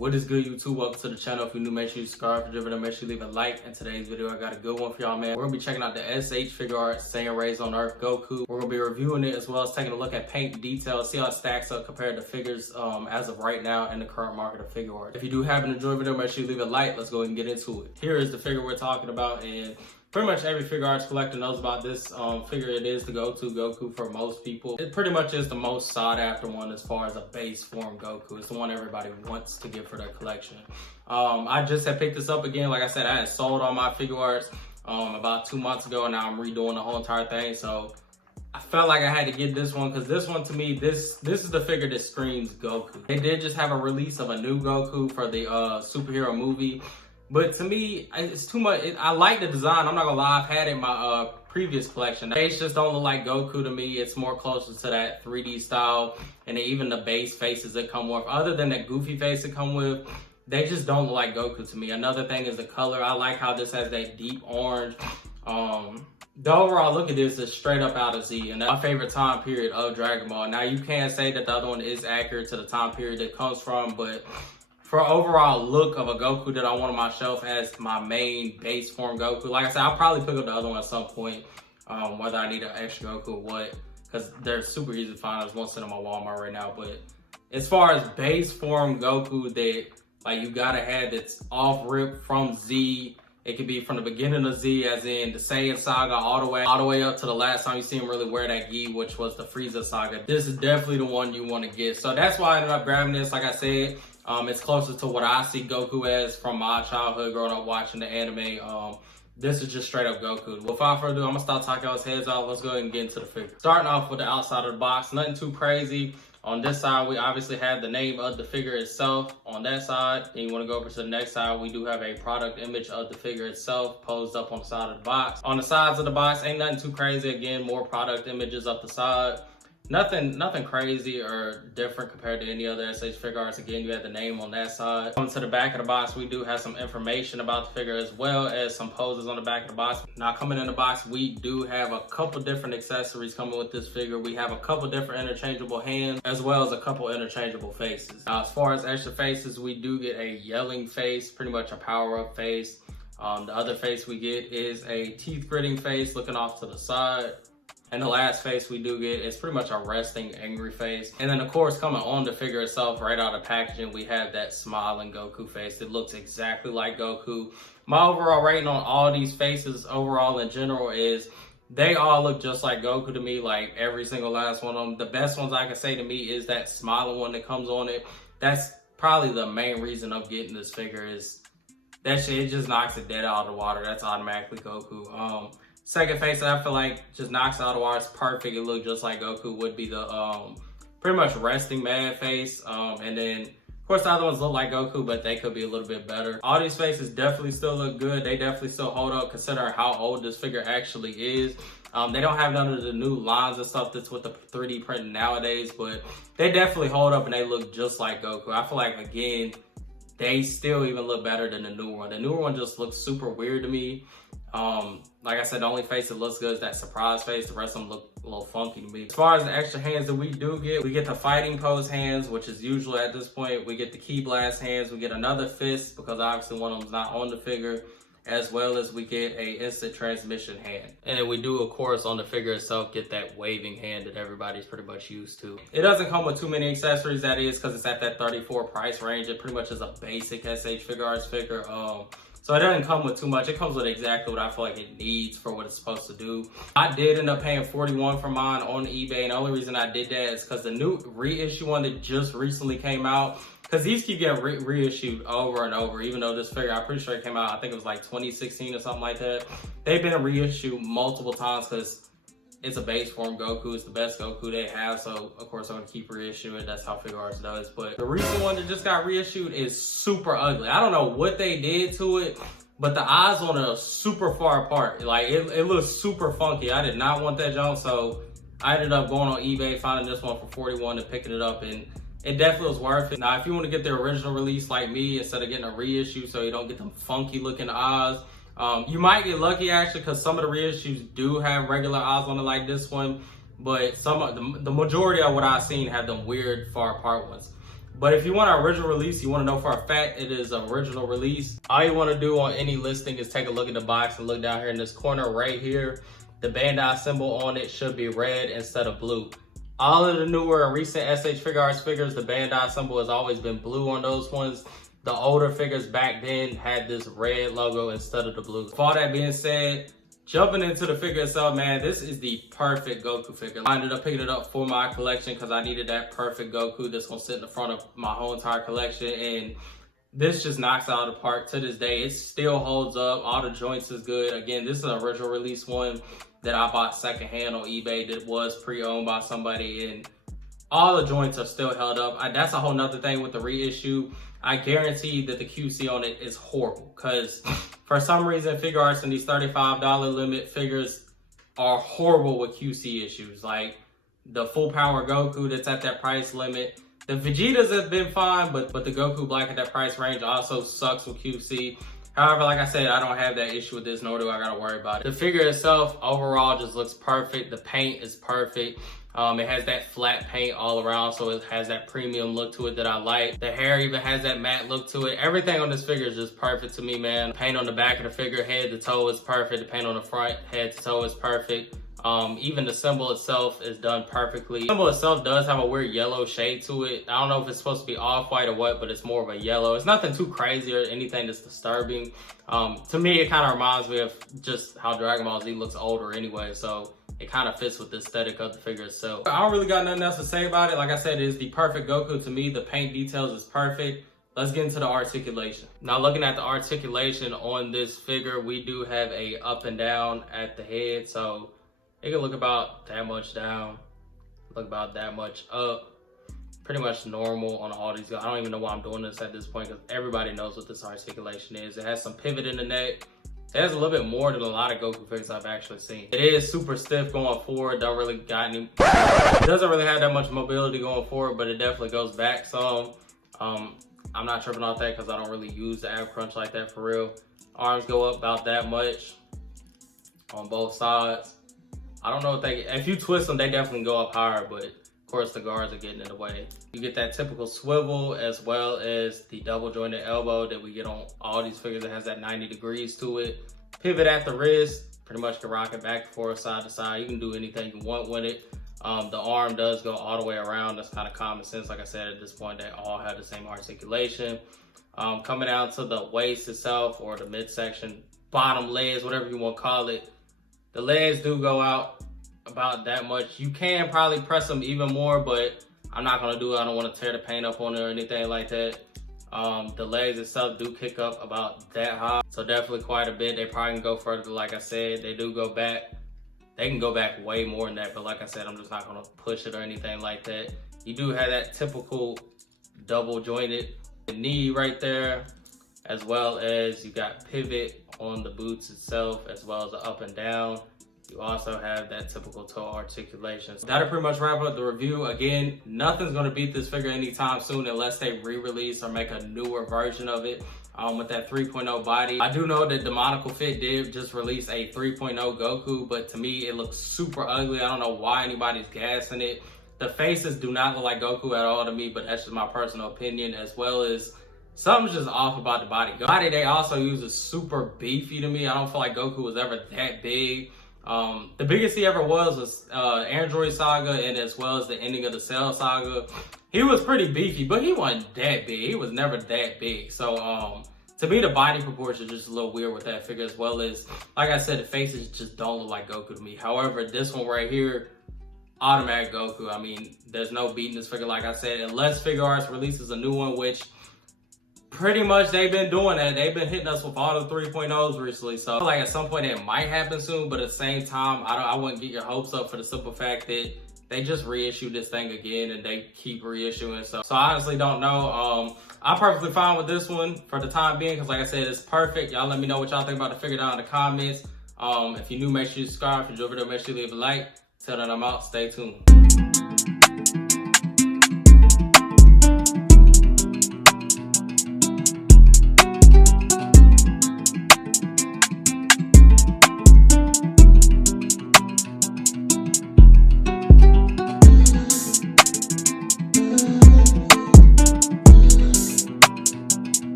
What is good, YouTube? Welcome to the channel. If you're new, make sure you subscribe. If you're different, make sure you leave a like. In today's video, I got a good one for y'all, man. We're gonna be checking out the SH Figuarts Saiyan Raised on Earth Goku. We're gonna be reviewing it as well as taking a look at paint details, see how it stacks up compared to figures as of right now in the current market of Figuarts. If you do happen to enjoy the video, make sure you leave a like. Let's go ahead and get into it. Here is the figure we're talking about, and pretty much every Figuarts collector knows about this figure. It is the go-to Goku for most people. It pretty much is the most sought after one as far as a base form Goku. It's the one everybody wants to get for their collection. I just had picked this up again. Like I said, I had sold all my Figuarts about 2 months ago, and now I'm redoing the whole entire thing. So I felt like I had to get this one because this one, to me, this is the figure that screams Goku. They did just have a release of a new Goku for the superhero movie. But to me, it's too much. I like the design. I'm not gonna lie. I've had it in my previous collection. The face just don't look like Goku to me. It's more closer to that 3D style. And then even the base faces that come with, other than that goofy face that come with, they just don't look like Goku to me. Another thing is the color. I like how this has that deep orange. The overall look at this is straight up out of Z, and that's my favorite time period of Dragon Ball. Now, you can say that the other one is accurate to the time period it comes from, but for overall look of a Goku that I want on my shelf as my main base form Goku, like I said, I'll probably pick up the other one at some point, whether I need an extra Goku or what, because they're super easy to find. There's one sitting on my Walmart right now. But as far as base form Goku that like you gotta have that's off rip from Z, it could be from the beginning of Z, as in the Saiyan saga, all the way up to the last time you see him really wear that gi, which was the Frieza saga. This is definitely the one you want to get. So that's why I ended up grabbing this. Like I said, it's closer to what I see Goku as from my childhood growing up watching the anime. This is just straight up Goku. Without further ado, I'm gonna start talking y'all's heads out. Let's go ahead and get into the figure. Starting off with the outside of the box, nothing too crazy. On this side, we obviously have the name of the figure itself on that side. Then you want to go over to the next side, we do have a product image of the figure itself posed up on the side of the box. On the sides of the box, ain't nothing too crazy. Again, more product images up the side. Nothing crazy or different compared to any other SH Figuarts. Again, you have the name on that side. Coming to the back of the box, we do have some information about the figure as well as some poses on the back of the box. Now, coming in the box, we do have a couple different accessories coming with this figure. We have a couple different interchangeable hands as well as a couple interchangeable faces. Now, as far as extra faces, we do get a yelling face, pretty much a power-up face. The other face we get is a teeth gritting face looking off to the side. And the last face we do get is pretty much a resting, angry face. And then, of course, coming on the figure itself, right out of packaging, we have that smiling Goku face. It looks exactly like Goku. My overall rating on all these faces overall in general is they all look just like Goku to me, like every single last one of them. The best ones I can say to me is that smiling one that comes on it. That's probably the main reason of getting this figure is that shit, it just knocks it dead out of the water. That's automatically Goku. Second face that I feel like just knocks it out of the water. It's perfect. It looked just like Goku would be the pretty much resting mad face. And then, of course, the other ones look like Goku, but they could be a little bit better. All these faces definitely still look good. They definitely still hold up considering how old this figure actually is. They don't have none of the new lines and stuff that's with the 3D printing nowadays, but they definitely hold up and they look just like Goku. I feel like, again, they still even look better than the newer one. The newer one just looks super weird to me. Like I said, the only face that looks good is that surprise face. The rest of them look a little funky to me. As far as the extra hands that we do get, we get the fighting pose hands, which is usually at this point. We get the key blast hands. We get another fist because obviously one of them's not on the figure, as well as we get a instant transmission hand. And then we do, of course, on the figure itself, get that waving hand that everybody's pretty much used to. It doesn't come with too many accessories, that is, because it's at that $34 price range. It pretty much is a basic SH Figuarts figure. So it doesn't come with too much. It comes with exactly what I feel like it needs for what it's supposed to do. I did end up paying $41 for mine on eBay, and the only reason I did that is because the new reissue one that just recently came out, because these keep getting reissued over and over, even though this figure, I'm pretty sure it came out, I think it was like 2016 or something like that. They've been reissued multiple times because it's a base form Goku. It's the best Goku they have, so of course I'm gonna keep reissuing. That's how Figuarts does. But the recent one that just got reissued is super ugly. I don't know what they did to it, but the eyes on it are super far apart. Like it looks super funky. I did not want that junk, so I ended up going on eBay, finding this one for $41 and picking it up, and it definitely was worth it. Now, if you want to get the original release like me instead of getting a reissue so you don't get them funky looking eyes, you might get lucky actually, because some of the reissues do have regular eyes on it like this one, but some of the majority of what I've seen have them weird far apart ones. But if you want an original release, you want to know for a fact it is an original release, all you want to do on any listing is take a look at the box and look down here in this corner right here. The Bandai symbol on it should be red instead of blue. All of the newer and recent SH Figuarts figures, the Bandai symbol has always been blue on those ones. The older figures back then had this red logo instead of the blue. With all that being said, jumping into the figure itself, man, this is the perfect Goku figure. I ended up picking it up for my collection because I needed that perfect Goku that's gonna sit in the front of my whole entire collection, and this just knocks it out of the park. To this day, it still holds up. All the joints is good. Again, this is an original release one that I bought secondhand on eBay that was pre-owned by somebody, and all the joints are still held up. That's a whole nother thing with the reissue. I guarantee that the QC on it is horrible because for some reason, Figuarts and these $35 limit figures are horrible with QC issues. Like the full power Goku that's at that price limit. The Vegetas have been fine, but the Goku Black at that price range also sucks with QC. However, like I said, I don't have that issue with this, nor do I gotta worry about it. The figure itself, overall, just looks perfect. The paint is perfect. It has that flat paint all around, so it has that premium look to it that I like. The hair even has that matte look to it. Everything on this figure is just perfect to me, man. The paint on the back of the figure, head to toe, is perfect. The paint on the front, head to toe, is perfect. Even the symbol itself is done perfectly. The symbol itself does have a weird yellow shade to it. I don't know if it's supposed to be off-white or what, but it's more of a yellow. It's nothing too crazy or anything that's disturbing. To me, it kind of reminds me of just how Dragon Ball Z looks older anyway, so it kind of fits with the aesthetic of the figure itself. I don't really got nothing else to say about it. Like I said, it is the perfect Goku to me. The paint details is perfect. Let's get into the articulation. Now, looking at the articulation on this figure, we do have a up and down at the head, so it can look about that much down, look about that much up. Pretty much normal on all these guys. I don't even know why I'm doing this at this point because everybody knows what this articulation is. It has some pivot in the neck. It has a little bit more than a lot of Goku figures I've actually seen. It is super stiff going forward. Don't really got any, it doesn't really have that much mobility going forward, but it definitely goes back some. I'm not tripping off that because I don't really use the ab crunch like that for real. Arms go up about that much on both sides. I don't know if you twist them, they definitely go up higher, but of course the guards are getting in the way. You get that typical swivel as well as the double jointed elbow that we get on all these figures that has that 90 degrees to it. Pivot at the wrist, pretty much can rock it back and forth, side to side. You can do anything you want with it. The arm does go all the way around. That's kind of common sense. Like I said, at this point, they all have the same articulation. Coming down to the waist itself or the midsection, bottom legs, whatever you want to call it. The legs do go out about that much. You can probably press them even more, but I'm not gonna do it. I don't want to tear the paint up on it or anything like that. The legs itself do kick up about that high, so definitely quite a bit. They probably can go further. Like I said, they do go back. They can go back way more than that, but like I said, I'm just not gonna push it or anything like that. You do have that typical double jointed knee right there, as well as you got pivot on the boots itself, as well as the up and down. You also have that typical toe articulation. So that'll pretty much wrap up the review. Again, nothing's gonna beat this figure anytime soon unless they re-release or make a newer version of it with that 3.0 body. I do know that Demonical Fit did just release a 3.0 Goku, but to me, it looks super ugly. I don't know why anybody's gassing it. The faces do not look like Goku at all to me, but that's just my personal opinion, as well as something's just off about the body. The body they also use is super beefy to me. I don't feel like Goku was ever that big. The biggest he ever was Android Saga, and as well as the ending of the Cell Saga. He was pretty beefy, but he wasn't that big. He was never that big. So to me, the body proportion is just a little weird with that figure, as well as, like I said, the faces just don't look like Goku to me. However, this one right here, automatic Goku. I mean, there's no beating this figure, like I said, unless Figuarts releases a new one, which pretty much they've been doing that. They've been hitting us with all the 3.0s recently. So I feel like at some point it might happen soon, but at the same time, I wouldn't get your hopes up for the simple fact that they just reissued this thing again and they keep reissuing. So I honestly don't know. I'm perfectly fine with this one for the time being because, like I said, it's perfect. Y'all let me know what y'all think about the figure down in the comments. If you're new, make sure you subscribe. If you enjoyed the video, make sure you leave a like. Till then, I'm out. Stay tuned.